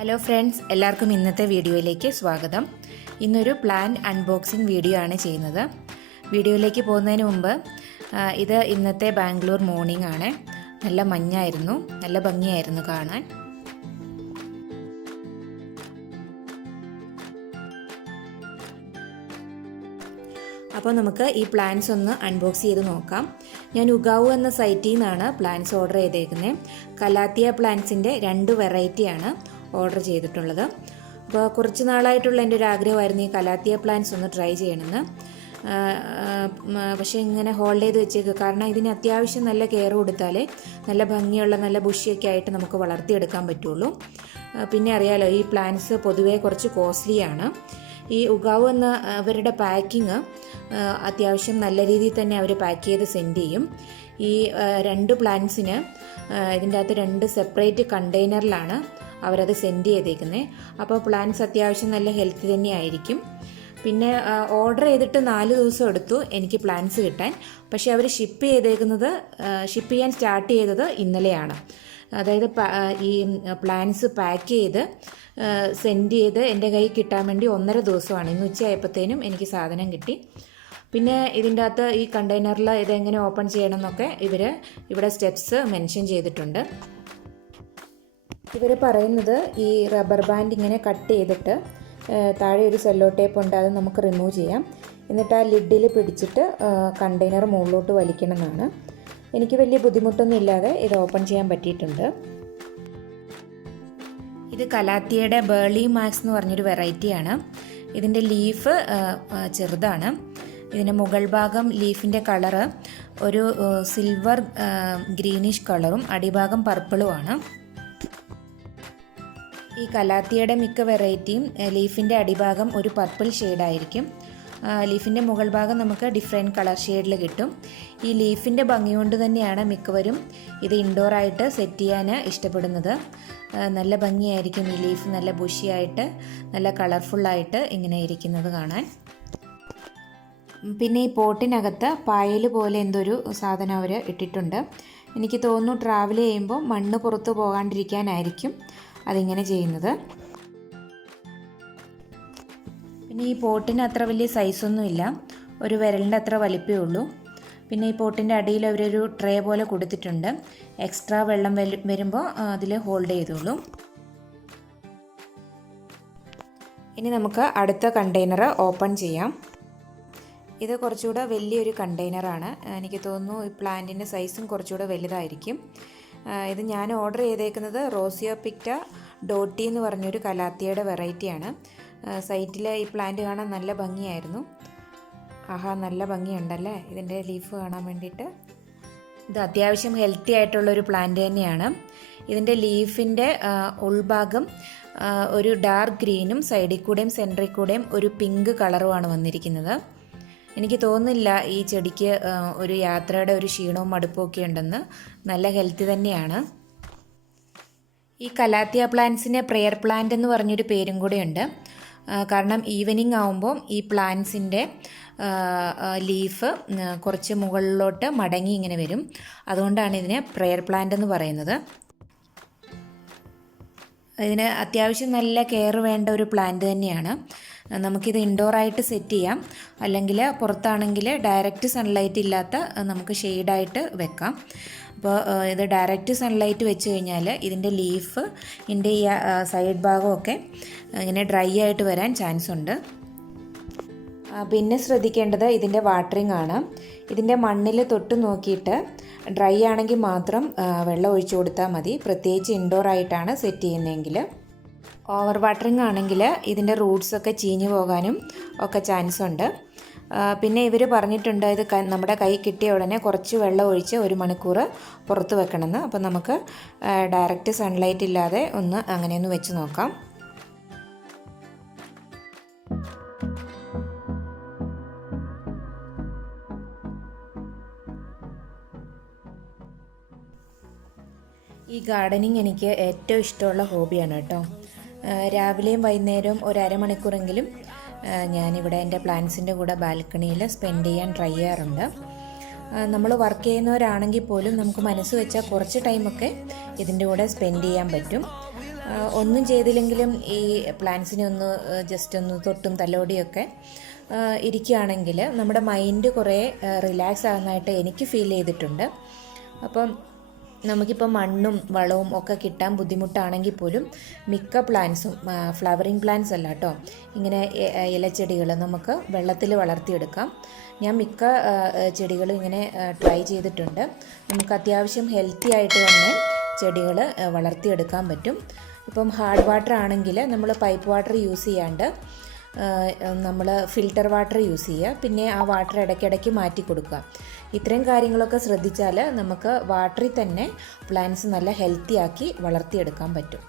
Hello friends, എല്ലാവർക്കും ഇന്നത്തെ വീഡിയോയിലേക്ക് സ്വാഗതം. ഇന്നൊരു പ്ലാന്റ് അൺബോക്സിംഗ് വീഡിയോ ആണ് ചെയ്യുന്നത്. വീഡിയോയിലേക്ക് പോകുന്നതിന് മുമ്പ് ഇത് ഇന്നത്തെ ബാംഗ്ലൂർ മോർണിംഗ് ആണ്. നല്ല മഞ്ഞായിരുന്നു, നല്ല ഭംഗിയായിരുന്നു കാണാൻ. അപ്പോൾ നമുക്ക് ഈ പ്ലാന്റ്സ് ഒന്ന് അൺബോക്സ് ചെയ്ത് നോക്കാം. ഞാൻ ഉഗാവു എന്ന സൈറ്റിൽ നിന്നാണ് പ്ലാന്റ്സ് ഓർഡർ ചെയ്തേക്കുന്നത്. കലാത്തിയ പ്ലാന്റ്സിൻ്റെ 2 വെറൈറ്റിയാണ് ഓർഡർ ചെയ്തിട്ടുള്ളത്. അപ്പോൾ കുറച്ച് നാളായിട്ടുള്ള എൻ്റെ ഒരു ആഗ്രഹമായിരുന്നു ഈ കലാത്തിയ പ്ലാന്റ്സ് ഒന്ന് ട്രൈ ചെയ്യണമെന്ന്. പക്ഷേ ഇങ്ങനെ ഹോൾഡ് ചെയ്ത് വെച്ചേക്കുക, കാരണം ഇതിന് അത്യാവശ്യം നല്ല കെയർ കൊടുത്താലേ നല്ല ഭംഗിയുള്ള നല്ല ബുഷിയൊക്കെ ആയിട്ട് നമുക്ക് വളർത്തിയെടുക്കാൻ പറ്റുള്ളൂ. പിന്നെ അറിയാലോ, ഈ പ്ലാന്റ്സ് പൊതുവേ കുറച്ച് കോസ്റ്റ്ലിയാണ്. ഈ ഉഗാവു എന്ന അവരുടെ പാക്കിങ് അത്യാവശ്യം നല്ല രീതിയിൽ തന്നെ അവർ പാക്ക് ചെയ്ത് സെൻഡ് ചെയ്യും. ഈ 2 പ്ലാന്റ്സിന് ഇതിൻ്റെ അകത്ത് 2 സെപ്പറേറ്റ് കണ്ടെയ്നറിലാണ് അവരത് സെൻഡ് ചെയ്തേക്കുന്നത്. അപ്പോൾ പ്ലാന്റ്സ് അത്യാവശ്യം നല്ല ഹെൽത്തി തന്നെ ആയിരിക്കും. പിന്നെ ഓർഡർ ചെയ്തിട്ട് 4 ദിവസം എടുത്തു എനിക്ക് പ്ലാന്റ്സ് കിട്ടാൻ. പക്ഷേ അവർ ഷിപ്പ് ചെയ്യാൻ സ്റ്റാർട്ട് ചെയ്തത് ഇന്നലെയാണ്. അതായത് ഈ പ്ലാന്റ്സ് പാക്ക് ചെയ്ത് സെൻഡ് ചെയ്ത് എൻ്റെ കയ്യിൽ കിട്ടാൻ വേണ്ടി 1.5 ദിവസമാണ്. ഇന്ന് ഉച്ചയായപ്പോഴത്തേനും എനിക്ക് സാധനം കിട്ടി. പിന്നെ ഇതിൻ്റെ അകത്ത് ഈ കണ്ടെയ്നറിൽ ഇതെങ്ങനെ ഓപ്പൺ ചെയ്യണം എന്നൊക്കെ ഇവിടെ സ്റ്റെപ്സ് മെൻഷൻ ചെയ്തിട്ടുണ്ട്. ഇവർ പറയുന്നത് ഈ റബ്ബർ ബാൻഡ് ഇങ്ങനെ കട്ട് ചെയ്തിട്ട് താഴെ ഒരു സെല്ലോ ടേപ്പ് ഉണ്ട്, അത് നമുക്ക് റിമൂവ് ചെയ്യാം. എന്നിട്ട് ആ ലിഡിൽ പിടിച്ചിട്ട് കണ്ടെയ്നർ മുകളിലോട്ട് വലിക്കണം എന്നാണ്. എനിക്ക് വലിയ ബുദ്ധിമുട്ടൊന്നും ഇല്ലാതെ ഇത് ഓപ്പൺ ചെയ്യാൻ പറ്റിയിട്ടുണ്ട്. ഇത് കലാത്തിയയുടെ ബേർലി മാക്സ് എന്ന് പറഞ്ഞൊരു വെറൈറ്റിയാണ്. ഇതിൻ്റെ ലീഫ് ചെറുതാണ്. ഇതിൻ്റെ മുകൾ ഭാഗം ലീഫിൻ്റെ കളറ് ഒരു സിൽവർ ഗ്രീനിഷ് കളറും അടിഭാഗം പർപ്പിളുമാണ്. ഈ കലാത്തിയയുടെ മിക്ക വെറൈറ്റിയും ലീഫിൻ്റെ അടിഭാഗം ഒരു പർപ്പിൾ ഷെയ്ഡായിരിക്കും. ലീഫിൻ്റെ മുകൾ ഭാഗം നമുക്ക് ഡിഫറെൻറ്റ് കളർ ഷെയ്ഡിൽ കിട്ടും. ഈ ലീഫിൻ്റെ ഭംഗി കൊണ്ട് തന്നെയാണ് മിക്കവരും ഇത് ഇൻഡോറായിട്ട് സെറ്റ് ചെയ്യാൻ ഇഷ്ടപ്പെടുന്നത്. നല്ല ഭംഗിയായിരിക്കും ഈ ലീഫ്, നല്ല ബുഷിയായിട്ട് നല്ല കളർഫുള്ളായിട്ട് ഇങ്ങനെ ഇരിക്കുന്നത് കാണാൻ. പിന്നെ ഈ പോട്ടിനകത്ത് പായൽ പോലെ എന്തൊരു സാധനം അവർ ഇട്ടിട്ടുണ്ട്. എനിക്ക് തോന്നുന്നു ട്രാവൽ ചെയ്യുമ്പോൾ മണ്ണ് പുറത്ത് പോകാണ്ടിരിക്കാനായിരിക്കും അതിങ്ങനെ ചെയ്യുന്നത്. പിന്നെ ഈ പോട്ടിന് അത്ര വലിയ സൈസൊന്നുമില്ല, ഒരു വിരലിൻ്റെ അത്ര വലിപ്പമേ ഉള്ളൂ. പിന്നെ ഈ പോട്ടിൻ്റെ അടിയിൽ അവരൊരു ട്രേ പോലെ കൊടുത്തിട്ടുണ്ട്. എക്സ്ട്രാ വെള്ളം വരുമ്പോൾ അതിൽ ഹോൾഡ് ചെയ്തോളൂ. ഇനി നമുക്ക് അടുത്ത കണ്ടെയ്നർ ഓപ്പൺ ചെയ്യാം. ഇത് കുറച്ചുകൂടെ വലിയൊരു കണ്ടെയ്നറാണ്. എനിക്ക് തോന്നുന്നു ഈ പ്ലാന്റിൻ്റെ സൈസും കുറച്ചുകൂടെ വലുതായിരിക്കും. ഇത് ഞാൻ ഓർഡർ ചെയ്തേക്കുന്നത് റോസിയോപിക്റ്റ ഡോട്ടി എന്ന് പറഞ്ഞൊരു കലാത്തിയയുടെ വെറൈറ്റിയാണ്. സൈറ്റിലെ ഈ പ്ലാന്റ് കാണാൻ നല്ല ഭംഗിയായിരുന്നു. ആഹാ, നല്ല ഭംഗിയുണ്ടല്ലേ ഇതിൻ്റെ ലീഫ് കാണാൻ വേണ്ടിയിട്ട്. ഇത് അത്യാവശ്യം ഹെൽത്തി ആയിട്ടുള്ളൊരു പ്ലാന്റ് തന്നെയാണ്. ഇതിൻ്റെ ലീഫിൻ്റെ ഉൾഭാഗം ഒരു ഡാർക്ക് ഗ്രീനും സൈഡിൽ കൂടെയും സെൻറ്ററിൽ കൂടെയും ഒരു പിങ്ക് കളറുമാണ് വന്നിരിക്കുന്നത്. എനിക്ക് തോന്നുന്നില്ല ഈ ചെടിക്ക് ഒരു യാത്രയുടെ ഒരു ക്ഷീണവും മടുപ്പും ഒക്കെ ഉണ്ടെന്ന്. നല്ല ഹെൽത്തി തന്നെയാണ്. ഈ കലാത്തിയ പ്ലാന്റ്സിന് പ്രെയർ പ്ലാന്റ് എന്ന് പറഞ്ഞൊരു പേരും കൂടെ ഉണ്ട്. കാരണം ഈവനിങ് ആവുമ്പോൾ ഈ പ്ലാന്റ്സിൻ്റെ ലീഫ് കുറച്ച് മുകളിലോട്ട് മടങ്ങി ഇങ്ങനെ വരും. അതുകൊണ്ടാണ് ഇതിനെ പ്രെയർ പ്ലാന്റ് എന്ന് പറയുന്നത്. ഇതിന് അത്യാവശ്യം നല്ല കെയർ വേണ്ട ഒരു പ്ലാന്റ് തന്നെയാണ്. നമുക്കിത് ഇൻഡോറായിട്ട് സെറ്റ് ചെയ്യാം, അല്ലെങ്കിൽ പുറത്താണെങ്കിൽ ഡയറക്റ്റ് സൺലൈറ്റ് ഇല്ലാത്ത നമുക്ക് ഷെയ്ഡായിട്ട് വെക്കാം. അപ്പോൾ ഇത് ഡയറക്റ്റ് സൺലൈറ്റ് വെച്ച് കഴിഞ്ഞാൽ ഇതിൻ്റെ ലീഫ് ഇതിൻ്റെ ഈ സൈഡ് ഭാഗമൊക്കെ ഇങ്ങനെ ഡ്രൈ ആയിട്ട് വരാൻ ചാൻസ് ഉണ്ട്. പിന്നെ ശ്രദ്ധിക്കേണ്ടത് ഇതിൻ്റെ വാട്ടറിങ് ആണ്. ഇതിൻ്റെ മണ്ണിൽ തൊട്ട് നോക്കിയിട്ട് ഡ്രൈ ആണെങ്കിൽ മാത്രം വെള്ളം ഒഴിച്ചു കൊടുത്താൽ മതി, പ്രത്യേകിച്ച് ഇൻഡോറായിട്ടാണ് സെറ്റ് ചെയ്യുന്നതെങ്കിൽ. ഓവർ വാട്ടറിങ് ആണെങ്കിൽ ഇതിൻ്റെ റൂട്ട്സൊക്കെ ചീഞ്ഞു പോകാനും ഒക്കെ ചാൻസ് ഉണ്ട്. പിന്നെ ഇവർ പറഞ്ഞിട്ടുണ്ട് ഇത് നമ്മുടെ കൈ കിട്ടിയ ഉടനെ കുറച്ച് വെള്ളം ഒഴിച്ച് 1 മണിക്കൂർ പുറത്ത് വെക്കണമെന്ന്. അപ്പോൾ നമുക്ക് ഡയറക്റ്റ് സൺലൈറ്റ് ഇല്ലാതെ അങ്ങനെയൊന്ന് വെച്ച് നോക്കാം. ഈ ഗാർഡനിങ് എനിക്ക് ഏറ്റവും ഇഷ്ടമുള്ള ഹോബിയാണ് കേട്ടോ. രാവിലെയും വൈകുന്നേരവും ഒരു അരമണിക്കൂറെങ്കിലും ഞാനിവിടെ എൻ്റെ പ്ലാന്റ്സിൻ്റെ കൂടെ ബാൽക്കണിയിൽ സ്പെൻഡ് ചെയ്യാൻ ട്രൈ ചെയ്യാറുണ്ട്. നമ്മൾ വർക്ക് ചെയ്യുന്നവരാണെങ്കിൽ പോലും നമുക്ക് മനസ്സ് വെച്ചാൽ കുറച്ച് ടൈമൊക്കെ ഇതിൻ്റെ കൂടെ സ്പെൻഡ് ചെയ്യാൻ പറ്റും. ഒന്നും ചെയ്തില്ലെങ്കിലും ഈ പ്ലാന്റ്സിനെ ഒന്ന് ജസ്റ്റ് ഒന്ന് തൊട്ടും തലോടിയൊക്കെ ഇരിക്കുകയാണെങ്കിൽ നമ്മുടെ മൈൻഡ് കുറേ റിലാക്സ് ആകുന്നതായിട്ട് എനിക്ക് ഫീൽ ചെയ്തിട്ടുണ്ട്. അപ്പം നമുക്കിപ്പോൾ മണ്ണും വളവും ഒക്കെ കിട്ടാൻ ബുദ്ധിമുട്ടാണെങ്കിൽ പോലും മിക്ക പ്ലാന്റ്സും ഫ്ലവറിങ് പ്ലാന്റ്സ് അല്ല കേട്ടോ, ഇങ്ങനെ ഇലച്ചെടികൾ നമുക്ക് വെള്ളത്തിൽ വളർത്തിയെടുക്കാം. ഞാൻ മിക്ക ചെടികളും ഇങ്ങനെ ട്രൈ ചെയ്തിട്ടുണ്ട്. നമുക്ക് അത്യാവശ്യം ഹെൽത്തി ആയിട്ട് തന്നെ ചെടികൾ വളർത്തിയെടുക്കാൻ പറ്റും. ഇപ്പം ഹാർഡ് വാട്ടർ ആണെങ്കിൽ നമ്മൾ പൈപ്പ് വാട്ടർ യൂസ് ചെയ്യാണ്ട് നമ്മൾ ഫിൽറ്റർ വാട്ടർ യൂസ് ചെയ്യുക. പിന്നെ ആ വാട്ടർ ഇടയ്ക്കിടയ്ക്ക് മാറ്റി കൊടുക്കുക. ഇത്രയും കാര്യങ്ങളൊക്കെ ശ്രദ്ധിച്ചാൽ നമുക്ക് വാട്ടറിൽ തന്നെ പ്ലാന്റ്സ് നല്ല ഹെൽത്തി ആക്കി വളർത്തിയെടുക്കാൻ പറ്റും.